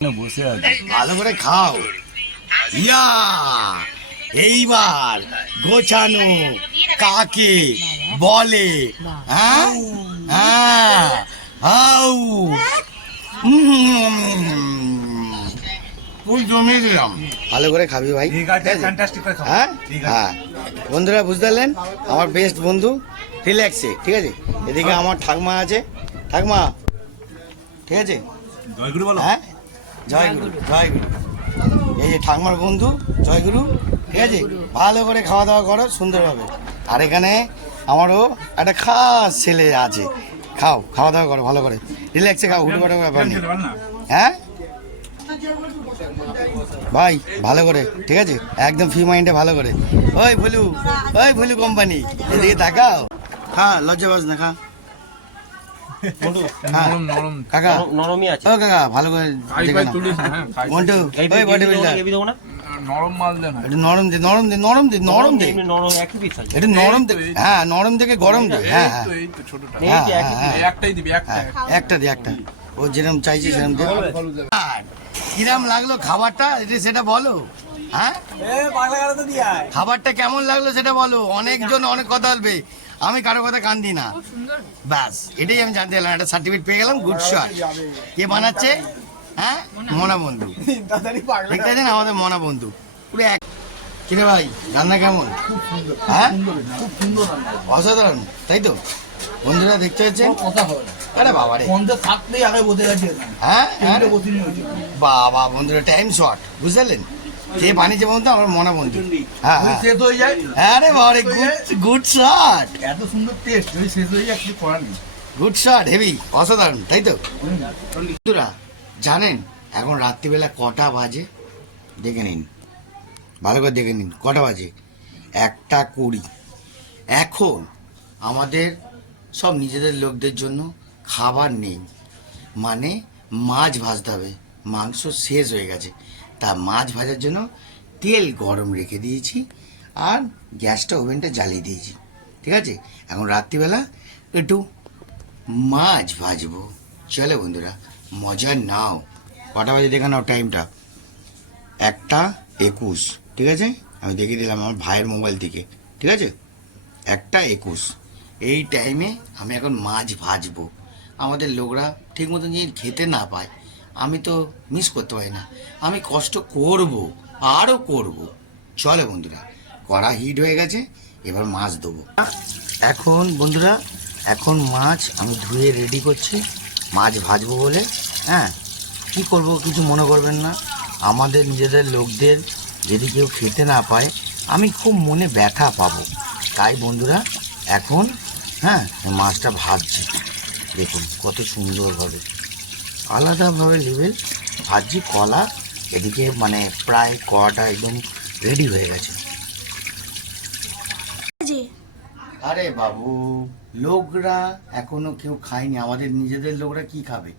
বসে আছে, ভালো করে খাও। ইয়া এইবার গোছানো কাকে বলে? হ্যাঁ হ্যাঁ হাউ ফুল জমিয়ে দিলাম। ভালো করে খাবি ভাই, হ্যাঁ হ্যাঁ। বন্ধুরা বুঝতে পারলেন, আমার বেস্ট বন্ধু রিল্যাক্সে, ঠিক আছে। এদিকে আমার ঠাকমা আছে, ঠাকমা ঠিক আছে, জয়গুরু বলো। হ্যাঁ জয়গুরু জয়গুরু। এই যে ঠাকমার বন্ধু জয়গুরু, ঠিক আছে। ভালো করে খাওয়া দাওয়া করো সুন্দরভাবে। আর এখানে আমারও একটা খাস ছেলে আছে, খাও, খাওয়া দাওয়া করো ভালো করে, রিল্যাক্সে খাও, হুটু পাটার ব্যাপার নেই। হ্যাঁ ভাই ভালো করে, ঠিক আছে, একদম ফ্রি মাইন্ডে ভালো করে। ওই ভুলু, ওই ভুলু কোম্পানি, এদিকে তাকাও। হ্যাঁ লজ্জা পাস না, খা। কাকা নরমই আছে। ও কাকা ভালো করে মন্টু, ওই বডি বিল্ডার নরম মাল দেন, একটু নরম দে, নরম দে, নরম দে, নরম দে, নরম একই পিস আছে। একটু নরম দে। হ্যাঁ নরম থেকে গরম দে। হ্যাঁ হ্যাঁ এই তো ছোটটা, হ্যাঁ হ্যাঁ একটাই দিবি, একটা হ্যাঁ, একটা দে, একটা। ও যেরকম চাইছে সেরকম দে। আর কিরাম লাগলো খাবারটা, এটা সেটা বলো। হ্যাঁ খাবারটা কেমন লাগলো সেটা বলো। অনেকজন অনেক কথা বলবে, আমি কারো কথা কান দিই না, ব্যাস এটাই আমি জানতে গেলাম। একটা সার্টিফিকেট পেয়ে গেলাম, গুড শট। কে বানাচ্ছে? হ্যাঁ মনা বন্ধু, দেখতে আছেন আমাদের মনা বন্ধু পুরো এক। কিরে ভাই রান্না কেমন? হ্যাঁ অসাধারণ, তাই তো বন্ধুরা দেখতে পাচ্ছেন। আরে বাবা রে, হ্যাঁ বাবা বন্ধুরা টাইম শর্ট, বুঝলেন। যে বানিয়েছে বন্ধু আমার মনা বন্ধু। হ্যাঁ হ্যাঁ রে বাবা রে, গুড শট, এত সুন্দর টেস্ট, যদি শেষ হয়ে যায় কিছু করার নেই। গুড শট, হেভি, অসাধারণ, তাই তো বন্ধুরা। জানেন এখন রাত্রিবেলা কটা বাজে? দেখে নিন, ভালো করে দেখে নিন কটা বাজে, 1:20। এখন আমাদের সব নিজেদের লোকদের জন্য খাবার নেই, মানে মাছ ভাজতে হবে। মাংস শেষ হয়ে গেছে, তা মাছ ভাজার জন্য তেল গরম রেখে দিয়েছি আর গ্যাসটা ওভেনটা জ্বালিয়ে দিয়েছি, ঠিক আছে। এখন রাত্রিবেলা একটু মাছ ভাজবো, চলে বন্ধুরা মজা নাও। কটা বাজে দেখে নাও টাইমটা, 1:21, ঠিক আছে। আমি দেখিয়ে দিলাম আমার ভাইয়ের মোবাইল থেকে, ঠিক আছে, 1:21। এই টাইমে আমি এখন মাছ ভাজবো। আমাদের লোকরা ঠিক মতন যদি খেতে না পায়, আমি তো মিস করতে পারি না, আমি কষ্ট করব, আরও করব। চলে বন্ধুরা, কড়া হিট হয়ে গেছে, এবার মাছ দেবো। এখন বন্ধুরা, এখন মাছ আমি ধুয়ে রেডি করছি মাছ ভাজবো বলে। হ্যাঁ কী করবো কিছু মনে করবেন না, আমাদের নিজেদের লোকদের যদি কেউ খেতে না পায় আমি খুব মনে ব্যথা পাবো, তাই বন্ধুরা এখন হ্যাঁ মাছটা ভাজছি। দেখুন কত সুন্দরভাবে আলাদাভাবে লেভেল ভাজছি। কলা এদিকে মানে প্রায় কড়াটা একদম রেডি হয়ে গেছে। আরে বাবু, লোকরা এখনো কেউ খায়নি, আমাদের নিজেদের লোকরা কি খাবে,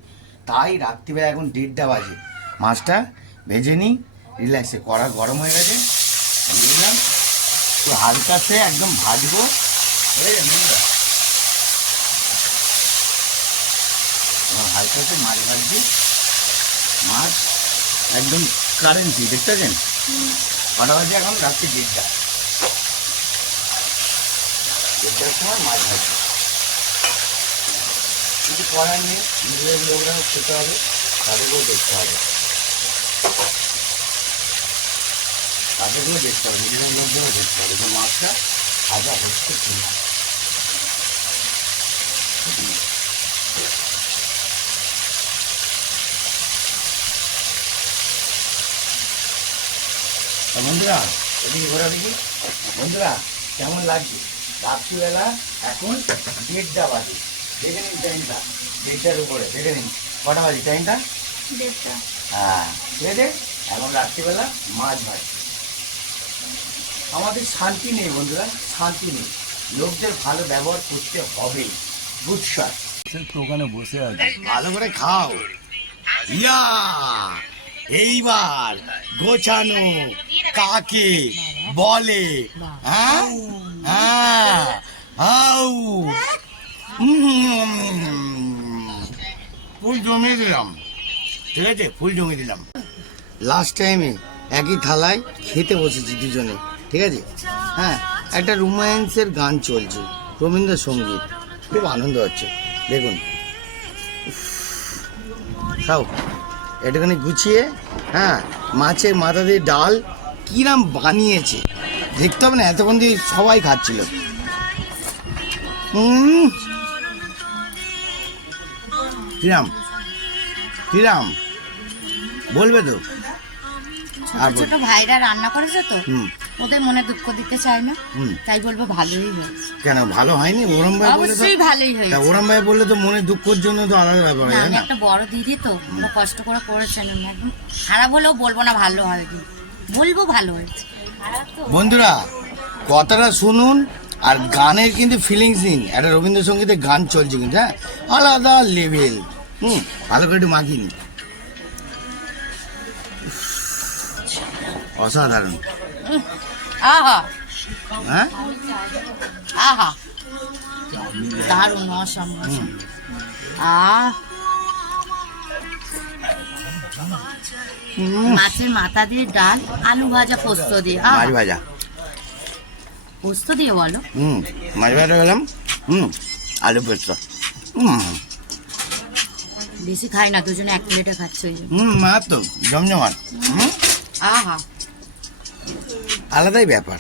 তাই রাত্রিবেলা এখন 1:30 বাজে। মাছটা ভেজে নিই রিল্যাক্সে, কড়া গরম হয়ে গেছে, বুঝলাম তো হালকাতে একদম ভাজবো। হালকাতে মাছ ভাজছি, মাছ একদম কারেন্সি, দেখতে পাচ্ছেন কটা বাজে এখন? রাত্রি 1:30। 1:30 সময় মাছ ভাজছি, কিছু করার নেই, নিজেদের লোকরাও খেতে হবে, তাদেরকেও দেখতে হবে, তাদেরকেও দেখতে হবে, নিজেদের লোকদেরও দেখতে হবে যে মাছটা ভাজা হচ্ছে কিনা। বন্ধুরা এদিকে ঘোরা দেখি, বন্ধুরা কেমন লাগছে? রাত্রিবেলা এখন 1:30 বাজে, দেখে নিন টাইমটা, 1:30-র উপরে দেখে নিন কটা বাজে টাইমটা, 1:30। হ্যাঁ ঠিক আছে। এখন রাত্রিবেলা মাছ ভাজ, আমাদের শান্তি নেই বন্ধুরা, শান্তি নেই, লোকদের ভালো ব্যবহার করতে হবে। গুড শট, ওখানে বসে আছে, ভালো করে খাও। ইয়া এইবার গোছানো কাকে বলে? হ্যাঁ হ্যাঁ হাউ ফুল জমিয়ে দিলাম। ঠিক আছে, ফুল জমি দিলাম। লাস্ট টাইমে একই থালায় খেতে বসেছি দুজনে, ঠিক আছে। হ্যাঁ, একটা রোম্যান্সের গান চলছে, রবীন্দ্রসঙ্গীত, খুব আনন্দ হচ্ছে। দেখুন, খাও এটাখানে গুছিয়ে। হ্যাঁ, মাছের মাথা দিয়ে ডাল কিরাম বানিয়েছে দেখতে হবে না, এতক্ষণ দিয়ে সবাই খাচ্ছিল। কিরাম কিরাম বলবে তো? আর বল। ছোট ভাইরা রান্না করেছে তো, হুম। ওদের মনে দুঃখ দিতে চায় না, হুম। তাই বলবো ভালোই হয়েছে। কেন ভালো হয়নি? ওরম ভাই বললে তো, অবশ্যই ভালোই তা হয়েছে। ওরম ভাই বললে তো মনে দুঃখের জন্য তো আলাদা ব্যাপার না, হয় আমি না? একটা বড় দিদি তো, ওরা কষ্ট করে করেছেন, আমি একদম খারাপ হলেও বলবো না ভালো হয়নি, বলবো ভালো হয়েছে। খারাপ তো বন্ধুরা কথাটা শুনুন আর গানের কিন্তু ফিলিংস নিন। একটা রবীন্দ্রসঙ্গীতের গান চলছে কিন্তু, হ্যাঁ, আলাদা লেভেল। ভালো করে একটু মাখিয়ে নিন। অসাধারণ। আহা হ্যাঁ, আহা দারুণ, অসম্ভব। মাছের মাথা দিয়ে ডাল, আলু ভাজা, পোস্ত দিয়ে। মাছ ভাজা। পোস্ত দিয়ে বলো? মাছ ভাজা গেলাম। আলু পেস্ট। বেশি খাই না, দুজনে এক প্লেটে খাচ্ছে ওই জন্য। মাছ তো জমজমাট। আহা আলাদাই ব্যাপার।